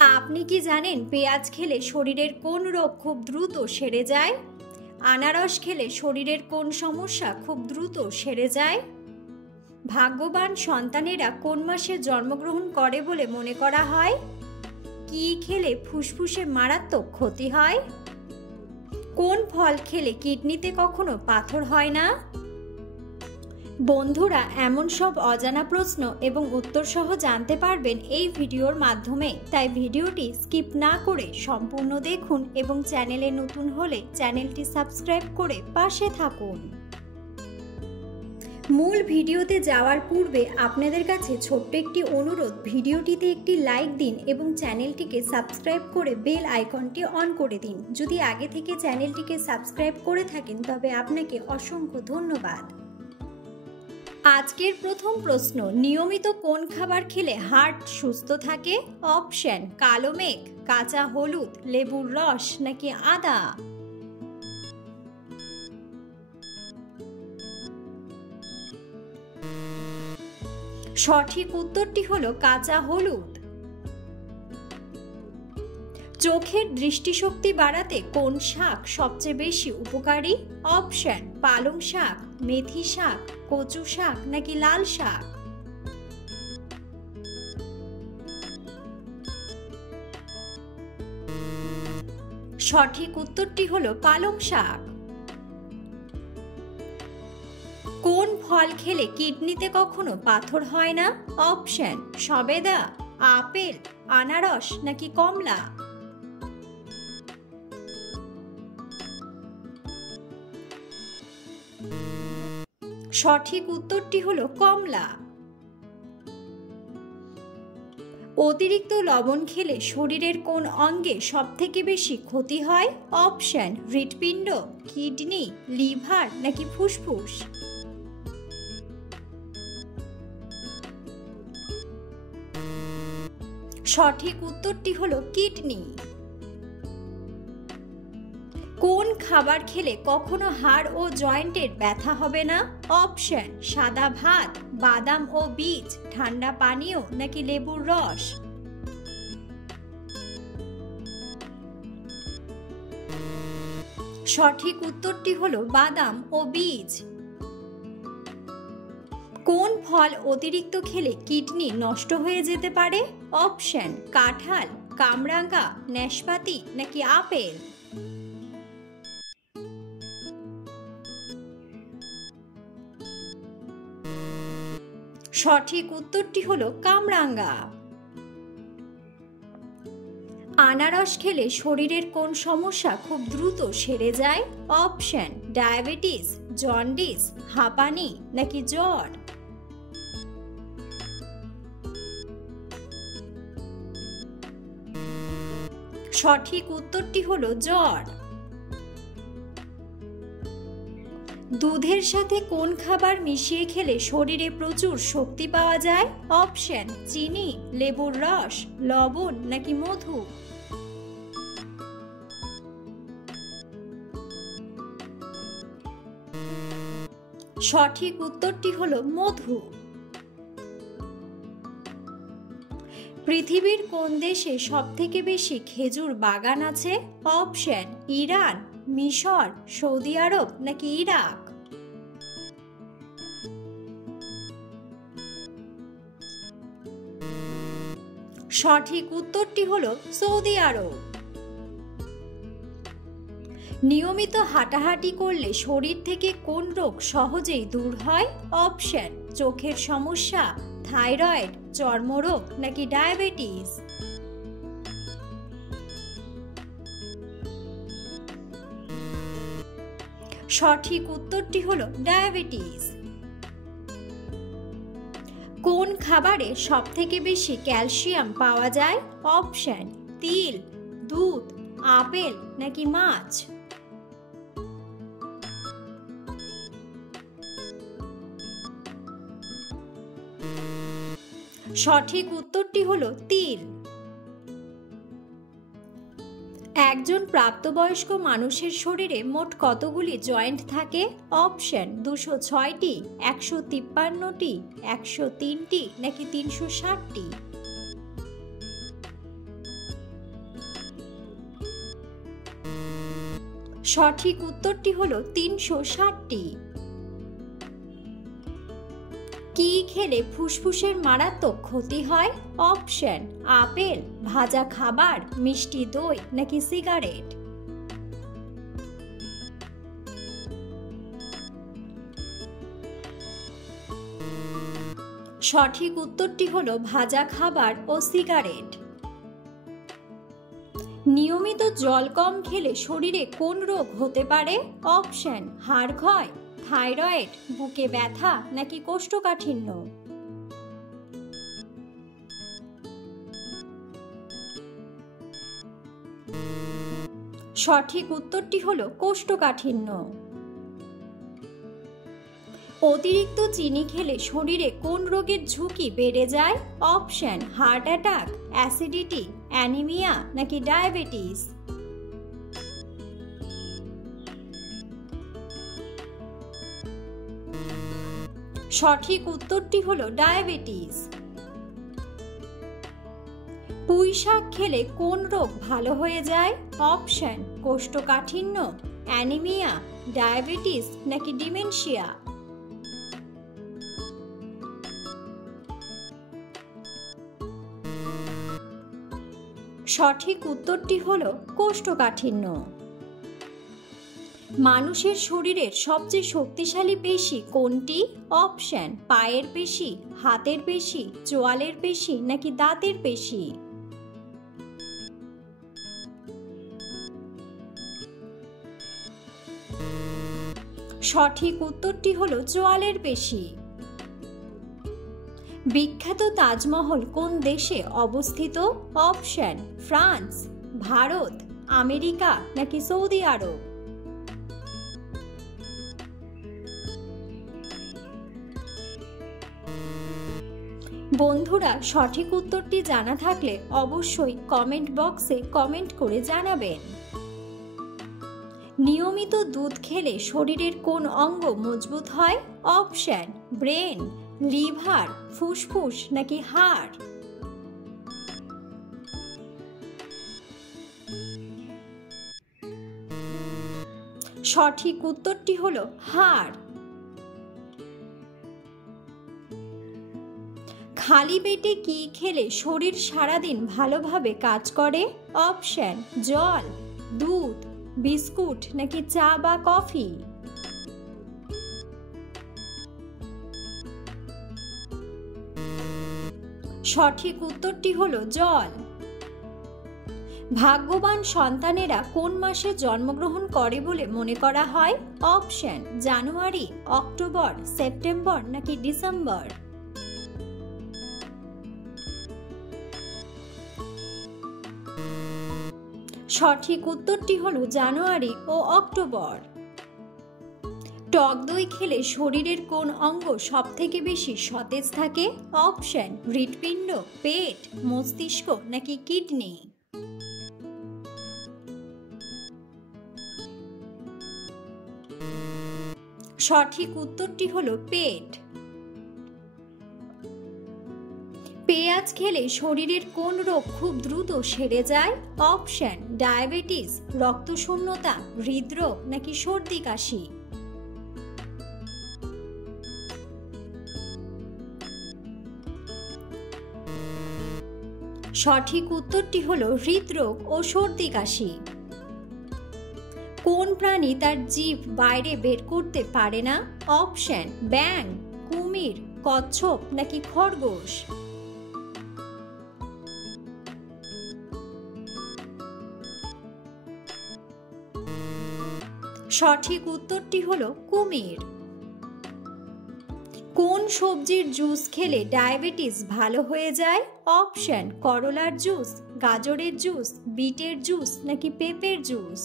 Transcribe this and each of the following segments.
আপনি কি জানেন পেঁয়াজ খেলে শরীরের কোন রোগ খুব দ্রুত সেরে যায়? আনারস খেলে শরীরের কোন সমস্যা খুব দ্রুত সেরে যায়? ভাগ্যবান সন্তানেরা কোন মাসে জন্মগ্রহণ করে বলে মনে করা হয়? কি খেলে ফুসফুসে মারাত্মক ক্ষতি হয়? কোন ফল খেলে কিডনিতে কখনো পাথর হয় না? বন্ধুরা, এমন সব অজানা প্রশ্ন এবং উত্তর সহ জানতে পারবেন এই ভিডিওর মাধ্যমে, তাই ভিডিওটি স্কিপ না করে সম্পূর্ণ দেখুন এবং চ্যানেলে নতুন হলে চ্যানেলটি সাবস্ক্রাইব করে পাশে থাকুন। মূল ভিডিওতে যাওয়ার পূর্বে আপনাদের কাছে ছোট্ট একটি অনুরোধ, ভিডিওটিতে একটি লাইক দিন এবং চ্যানেলটিকে সাবস্ক্রাইব করে বেল আইকনটি অন করে দিন। যদি আগে থেকে চ্যানেলটিকে সাবস্ক্রাইব করে থাকেন তবে আপনাকে অসংখ্য ধন্যবাদ। আজকের প্রথম প্রশ্ন, নিয়মিত কোন খাবার খেলে হার্ট সুস্থ থাকে? অপশন: কালো মেঘ, কাঁচা হলুদ, লেবুর রস নাকি আদা? সঠিক উত্তরটি হলো কাঁচা হলুদ। চোখের দৃষ্টিশক্তি বাড়াতে কোন শাক সবচেয়ে বেশি উপকারী? অপশন: পালং শাক, মেথি শাক, কচু শাক নাকি লাল শাক? সঠিক উত্তরটি হলো পালং শাক। কোন ফল খেলে কিডনিতে কখনো পাথর হয় না? অপশন: সবেদা, আপেল, আনারস নাকি কমলা? সঠিক উত্তরটি হলো কমলা। অতিরিক্ত লবণ খেলে শরীরের কোন অঙ্গে সবথেকে বেশি ক্ষতি হয়? অপশন: হৃৎপিণ্ড, কিডনি, লিভার নাকি ফুসফুস? সঠিক উত্তরটি হলো কিডনি। কোন খাবার খেলে কখনো হাড় ও জয়েন্টের ব্যথা হবে না? অপশন: সাদা ভাত, বাদাম ও বীজ, ঠান্ডা পানীয় নাকি লেবুর রস? সঠিক উত্তরটি হলো বাদাম ও বীজ। কোন ফল অতিরিক্ত খেলে কিডনি নষ্ট হয়ে যেতে পারে? অপশন: কাঁঠাল, কামরাঙা, নাশপাতি নাকি আপেল? সঠিক উত্তরটি হলো কামরাঙা। আনারস খেলে শরীরের কোন সমস্যা খুব দ্রুত সেরে যায়? অপশন: ডায়াবেটিস, জন্ডিস, হাঁপানি নাকি জ্বর? সঠিক উত্তরটি হলো জ্বর। দুধের সাথে কোন খাবার মিশিয়ে খেলে শরীরে প্রচুর শক্তি পাওয়া যায়? অপশন: চিনি, লেবুর রস, লবণ নাকি মধু? সঠিক উত্তরটি হলো মধু। পৃথিবীর কোন দেশে সবথেকে বেশি খেজুর বাগান আছে? অপশন: ইরান, মিশর, সৌদি আরব নাকি ইরাক? সঠিক উত্তরটি হলো সৌদি আরব। নিয়মিত হাঁটাহাঁটি করলে শরীর থেকে কোন রোগ সহজেই দূর হয়? অপশন: চোখের সমস্যা, থাইরয়েড, চর্মরোগ নাকি ডায়াবেটিস? সঠিক উত্তরটি হলো ডায়াবেটিস। কোন খাবারে সবথেকে বেশি ক্যালসিয়াম পাওয়া যায়? অপশন: তিল, দুধ, আপেল নাকি মাছ? সঠিক উত্তরটি হলো তিল। একজন প্রাপ্তবয়স্ক মানুষের শরীরে মোট কতগুলি জয়েন্ট থাকে? অপশন: 206টি, 153টি, 103টি নাকি 360টি? সঠিক উত্তরটি হলো 360টি। কি খেলে ফুসফুসের মারাত্মক ক্ষতি হয়? অপশন: আপেল, ভাজা খাবার, মিষ্টি দই নাকি সিগারেট। সঠিক উত্তরটি হলো ভাজা খাবার ও সিগারেট। নিয়মিত জল কম খেলে শরীরে কোন রোগ হতে পারে? অপশন: হাড় ক্ষয়, থাইরয়েড, বুকে ব্যথা নাকি কোষ্ঠকাঠিন্য। সঠিক উত্তরটি হলো কোষ্ঠকাঠিন্য। অতিরিক্ত চিনি খেলে শরীরে কোন রোগের ঝুঁকি বেড়ে যায়? Option: heart attack, acidity, anaemia নাকি ডায়াবেটিস। সঠিক উত্তরটি হলো ডায়াবেটিস। পুঁই শাক খেলে কোন রোগ ভালো হয়ে যায়? অপশন: কোষ্ঠকাঠিন্য, অ্যানিমিয়া, ডায়াবেটিস নাকি ডিমেনশিয়া। সঠিক উত্তরটি হলো কোষ্ঠকাঠিন্য। মানুষের শরীরের সবচেয়ে শক্তিশালী পেশি কোনটি? অপশন: পায়ের পেশি, হাতের পেশি, চোয়ালের পেশি নাকি দাঁতের পেশি। সঠিক উত্তরটি হলো চোয়ালের পেশি। বিখ্যাত তাজমহল কোন দেশে অবস্থিত? অপশন: ফ্রান্স, ভারত, আমেরিকা নাকি সৌদি আরব। বন্ধুরা, সঠিক উত্তরটি জানা থাকলে অবশ্যই কমেন্ট বক্সে কমেন্ট করে জানাবেন। নিয়মিত দুধ খেলে শরীরের কোন অঙ্গ মজবুত হয়? অপশন: ব্রেন, লিভার, ফুসফুস নাকি হাড়। সঠিক উত্তরটি হলো হাড়। খালি পেটে কি খেলে শরীর সারাদিন ভালোভাবে কাজ করে? অপশন: জল, দুধ, বিস্কুট নাকি চা বা কফি। সঠিক উত্তরটি হলো জল। ভাগ্যবান সন্তানেরা কোন মাসে জন্মগ্রহণ করে বলে মনে করা হয়? অপশন: জানুয়ারি, অক্টোবর, সেপ্টেম্বর নাকি ডিসেম্বর। সঠিক উত্তরটি হলো জানুয়ারি ও অক্টোবর। টক দই খেলে শরীরের কোন অঙ্গ সবথেকে বেশি সতেজ থাকে? অপশন: হৃৎপিণ্ড, পেট, মস্তিষ্ক নাকি কিডনি। সঠিক উত্তরটি হলো পেট। পেঁয়াজ খেলে শরীরের কোন রোগ খুব দ্রুত সেরে যায়? অপশন: ডায়াবেটিস, রক্তশূন্যতা, হৃদরোগ নাকি সর্দি কাশি। সঠিক উত্তরটি হলো হৃদরোগ ও সর্দি কাশি। কোন প্রাণী তার জিভ বাইরে বের করতে পারে না? অপশন: ব্যাঙ, কুমির, কচ্ছপ নাকি খরগোশ। সঠিক উত্তরটি হলো কুমির। কোন সবজির জুস খেলে ডায়াবেটিস ভালো হয়ে যায়? অপশন: করলার জুস, গাজরের জুস, বিটের জুস নাকি পেঁপের জুস।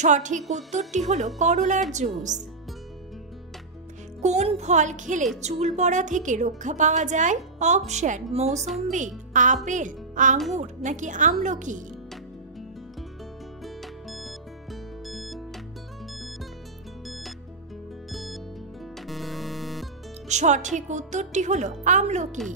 সঠিক উত্তরটি হলো করলার জুস। কোন ফল খেলে চুল পড়া থেকে রক্ষা পাওয়া যায়? অপশন: মৌসুম্বি, আপেল, আঙুর নাকি আমলকি। সঠিক উত্তরটি হলো আমলকি।